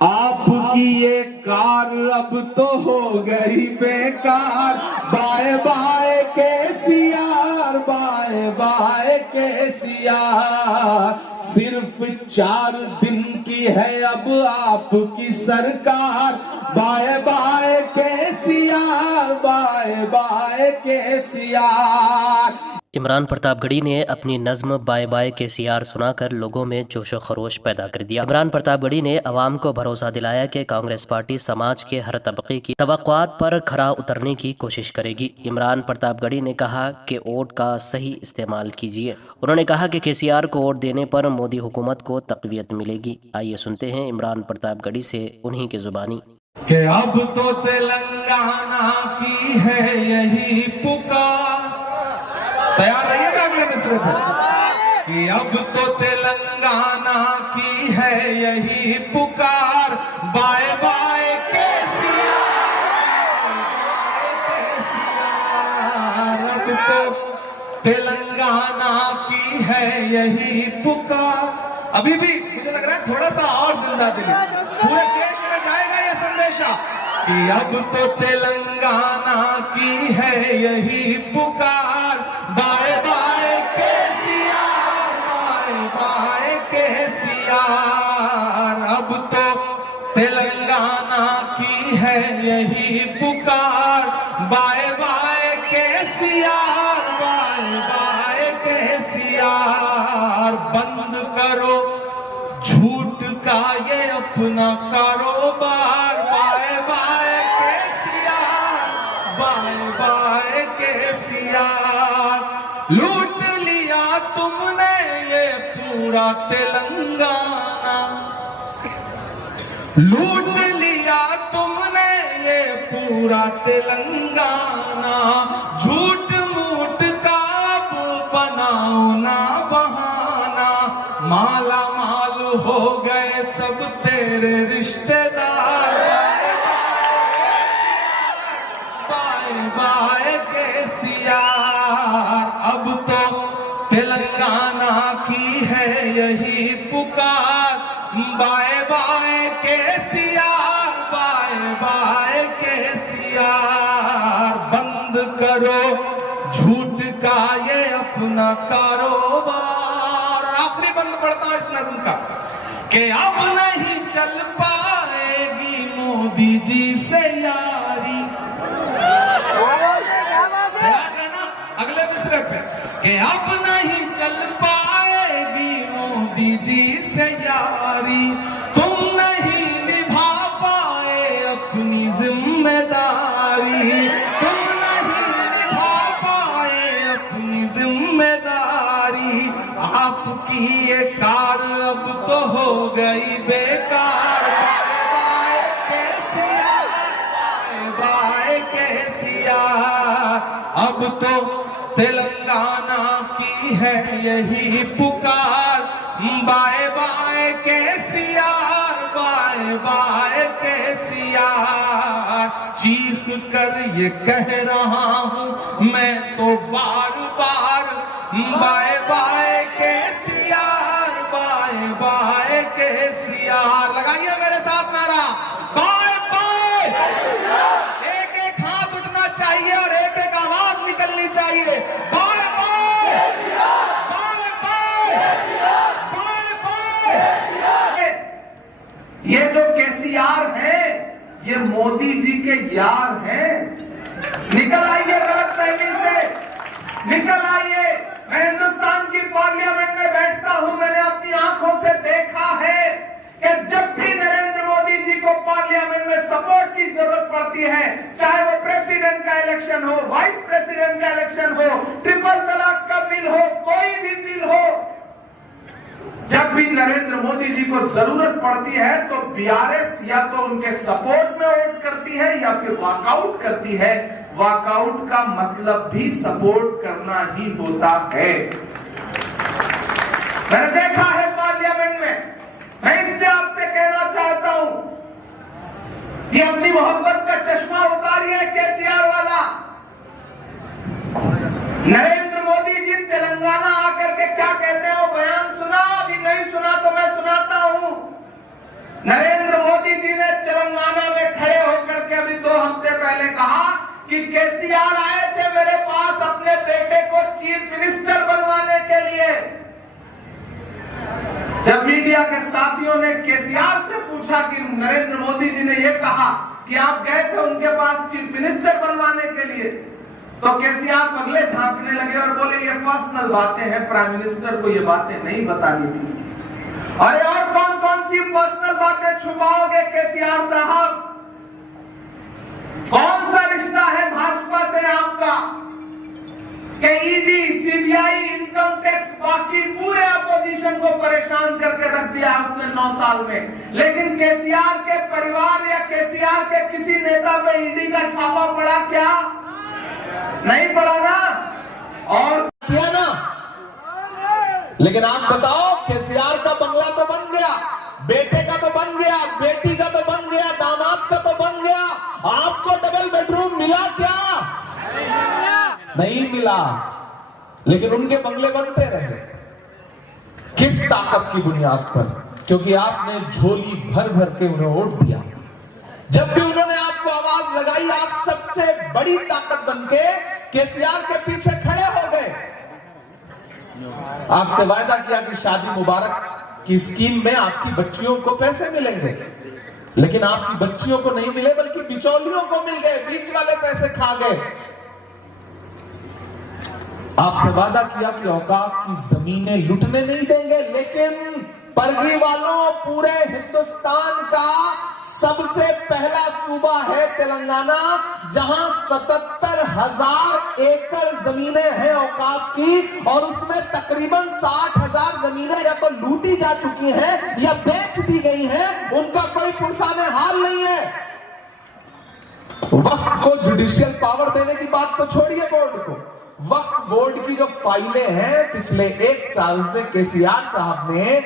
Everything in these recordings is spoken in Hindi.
आपकी ये कार अब तो हो गई बेकार, bye bye KCR, bye bye KCR. सिर्फ 4 दिन की है अब आपकी सरकार, bye bye KCR, bye bye KCR. Imran Pratapgarhi ने अपनी नज़्म बाय बाय केसीआर सुनाकर लोगों में जोशो खरोश पैदा कर दिया। इमरान प्रतापगढ़ी ने अवाम को भरोसा दिलाया कि कांग्रेस पार्टी समाज के हर तबके की तवक्कुआत पर खरा उतरने की कोशिश करेगी। इमरान प्रतापगढ़ी ने कहा कि वोट का सही इस्तेमाल कीजिए। उन्होंने कहा कि केसीआर को वोट देने पर मोदी हुकूमत को तक़वियत मिलेगी। आइए सुनते हैं इमरान प्रतापगढ़ी से उन्हीं की ज़ुबानी। कि अब तो तेलंगाना की है यही पुकार, तैयार रहिएगा अगले मिसरे पर। कि अब तो तेलंगाना की है यही पुकार, बाय बाय केसीआर, अब तो तेलंगाना की है यही पुकार। अभी भी मुझे लग रहा है थोड़ा सा और जिंदा दिली पूरे देश में जाएगा ये संदेशा कि अब तो तेलंगाना की है यही पुकार, bye bye KCR, bye bye KCR. अब तो तेलंगाना की है यही पुकार, bye bye KCR, bye bye KCR. बंद करो झूठ का ये अपना कारोबार, bye bye KCR, bye bye KCR. लूट लिया तुमने ये पूरा तेलंगाना, लूट लिया तुमने ये पूरा तेलंगाना। झूठ मूठ का अब बनाओ ना बहाना, माला माल हो गए सब तेरे रिश्तेदार, बाय बाय केसीआर। अब तो तेलंगाना की है यही पुकार, bye bye KCR, bye bye KCR. बंद करो झूठ का ये अपना कारोबार। आखिरी बंद पड़ता हूं इस नज़्म का कि अब नहीं चल पाएगी मोदी जी से यारी। याद है ना अगले मिसरे पे कि अब नहीं चल पाएगी मोदी जी से यारी। तुम नहीं निभा पाए अपनी जिम्मेदारी, तुम नहीं निभा पाए अपनी जिम्मेदारी। आपकी ये कार अब तो हो गई बेकार, bye bye KCR, bye bye KCR. अब तो तेलंगाना की है यही पुकार, bye bye KCR, bye bye KCR. चीख कर ये कह रहा हूं मैं तो बार बार, bye bye KCR, bye bye KCR. लगाइए मेरे साथ नारा, बाय बाय। एक एक हाथ उठना चाहिए और एक एक आवाज निकलनी चाहिए, bye bye, bye bye, bye bye. ये जो केसीआर है ये मोदी जी के यार हैं। निकल आइए गलतफहमी से, निकल आइए। मैं हिंदुस्तान की पार्लियामेंट में बैठता हूं, मैंने अपनी आंखों से देखा है कि जब भी नरेंद्र मोदी जी को पार्लियामेंट में सपोर्ट की जरूरत पड़ती है, चाहे वो प्रेसिडेंट का इलेक्शन हो, वाइस प्रेसिडेंट का इलेक्शन हो, ट्रिपल तलाक का बिल हो, कोई भी बिल हो, जब भी नरेंद्र मोदी जी को जरूरत पड़ती है तो बीआरएस या तो उनके सपोर्ट में वोट करती है या फिर वॉकआउट करती है। वॉकआउट का मतलब भी सपोर्ट करना ही होता है। मैंने देखा है पार्लियामेंट में। मैं इससे आपसे कहना चाहता हूं, ये अपनी मोहब्बत का चश्मा उतारिए केसीआर वाला। नरेंद्र मोदी जी तेलंगाना आकर के क्या कहते हैं वो बयान सुना? अभी नहीं सुना तो मैं सुनाता हूं। नरेंद्र मोदी मोदी जी ने तेलंगाना में खड़े होकर के अभी 2 हफ्ते पहले कहा कि केसीआर आए थे मेरे पास अपने बेटे को चीफ मिनिस्टर बनवाने के लिए। जब मीडिया के साथियों ने केसीआर से पूछा कि नरेंद्र मोदी जी ने यह कहा कि आप गए थे उनके पास चीफ मिनिस्टर बनवाने के लिए, तो केसीआर पगले झांकने लगे और बोले ये पर्सनल बातें हैं, प्राइम मिनिस्टर को ये बातें नहीं बतानी थी। अरे और कौन कौन सी पर्सनल बातें छुपाओगे केसीआर साहब? कौन सा रिश्ता है भाजपा से आपका कि ईडी, सीबीआई, इनकम टैक्स, बाकी पूरे अपोजिशन को परेशान करके रख दिया उसने 9 साल में, लेकिन केसीआर के परिवार या केसीआर के किसी नेता पे ईडी का छापा पड़ा क्या? नहीं पड़ा ना, और किया ना। लेकिन आप बताओ, केसीआर का बंगला तो बन गया, बेटे का तो बन गया, बेटी का तो बन गया, दामाद का तो बन गया, आपको डबल बेडरूम मिला क्या? नहीं मिला। लेकिन उनके बंगले बनते रहे। किस ताकत की बुनियाद पर? क्योंकि आपने झोली भर भर के उन्हें वोट दिया। जब भी उन्होंने आपको आवाज लगाई, आप सबसे बड़ी ताकत बनके केसीआर के पीछे खड़े हो गए। आपसे वायदा किया कि शादी मुबारक की स्कीम में आपकी बच्चियों को पैसे मिलेंगे, लेकिन आपकी बच्चियों को नहीं मिले बल्कि बिचौलियों को मिल गए, बीच वाले पैसे खा गए। आपसे वादा किया कि औकाफ की जमीनें लुटने नहीं देंगे, लेकिन परगी वालों, पूरे हिंदुस्तान का सबसे पहला सूबा है तेलंगाना, जहां 77,000 एकड़ जमीनें हैं औकाफ की, और उसमें तकरीबन 60,000 जमीनें या तो लूटी जा चुकी हैं या बेच दी गई हैं। उनका कोई पुरसाने हाल नहीं है। वक्फ को जुडिशियल पावर देने की बात तो छोड़िए, बोर्ड को, वक्फ बोर्ड की जो फाइलें हैं पिछले 1 साल से केसीआर साहब ने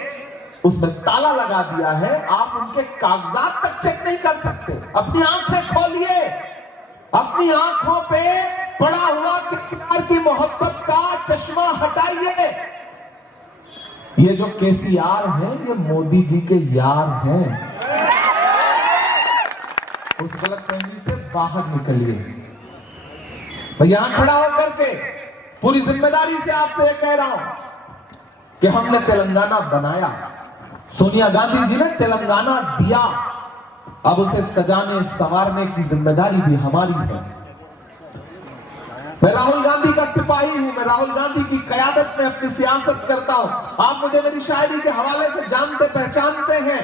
उसमें ताला लगा दिया है। आप उनके कागजात तक चेक नहीं कर सकते। अपनी आंखें खोलिए, अपनी आंखों पे पड़ा हुआ केसीआर की मोहब्बत का चश्मा हटाइए। ये जो केसीआर है ये मोदी जी के यार हैं। उस गलतफहमी से बाहर निकलिए। मैं यहां खड़ा होकर के पूरी जिम्मेदारी से आपसे कह रहा हूं कि हमने तेलंगाना बनाया, सोनिया गांधी जी ने तेलंगाना दिया, अब उसे सजाने संवारने की जिम्मेदारी भी हमारी है। मैं राहुल गांधी का सिपाही हूं, मैं राहुल गांधी की कयादत में अपनी सियासत करता हूं। आप मुझे मेरी शायरी के हवाले से जानते पहचानते हैं।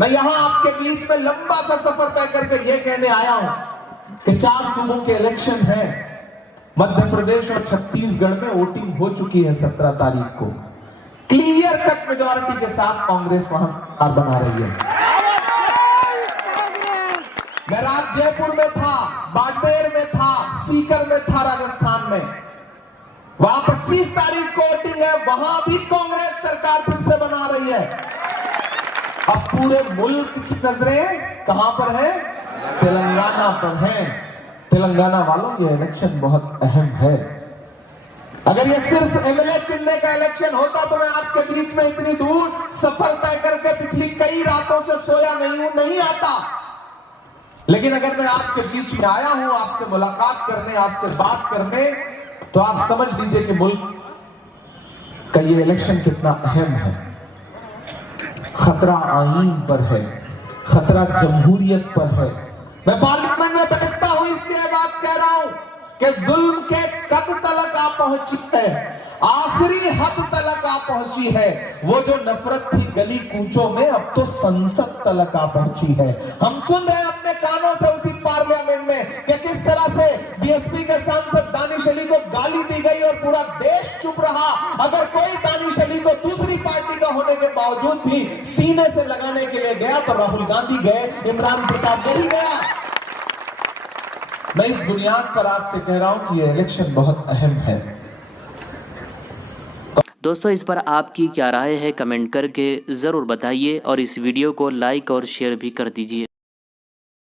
मैं यहां आपके बीच में लंबा सा सफर तय करके यह कहने आया हूं कि 4 सूबों के इलेक्शन हैं। मध्य प्रदेश और छत्तीसगढ़ में वोटिंग हो चुकी है 17 तारीख को। क्लियर कट मेजॉरिटी के साथ कांग्रेस वहां सरकार बना रही है। मैं रात जयपुर में था, बाड़मेर में था, सीकर में था, राजस्थान में। वहां 25 तारीख को वोटिंग है, वहां भी कांग्रेस सरकार फिर से बना रही है। अब पूरे मुल्क की नजरें कहां पर है? तेलंगाना पर है। तेलंगाना वालों, ये इलेक्शन बहुत अहम है। अगर ये सिर्फ एमएलए चुनने का इलेक्शन होता तो मैं आपके बीच में इतनी दूर सफर तय करके पिछली कई रातों से सोया नहीं आता। लेकिन अगर मैं आपके बीच में आया हूं आपसे मुलाकात करने, आपसे बात करने, तो आप समझ लीजिए कि मुल्क का ये इलेक्शन कितना अहम है। खतरा आईन पर है, खतरा जमहूरियत पर है। मैं पार्लियामेंट में बैठता हूं इसलिए बात कह रहा हूं कि जुल्म के कद तलक आ पहुंची है, आखिरी हद तलक आ पहुंची है। वो जो नफरत थी गली कूचों में, अब तो संसद तलक आ पहुंची है। हम सुन रहे हैं अपने कानों से उसी पार्लियामेंट में कि किस तरह से बीएसपी के सांसद दानिश अली को गाली दी गई और पूरा देश चुप रहा। अगर कोई दानिश अली को दूसरी पार्टी का होने के बावजूद भी सीने से लगाने के लिए गया तो राहुल गांधी गए, इमरान प्रतापगढ़ी गया। मैं इस बुनियाद पर आपसे कह रहा हूं कि यह इलेक्शन बहुत अहम है। दोस्तों, इस पर आपकी क्या राय है कमेंट करके ज़रूर बताइए और इस वीडियो को लाइक और शेयर भी कर दीजिए।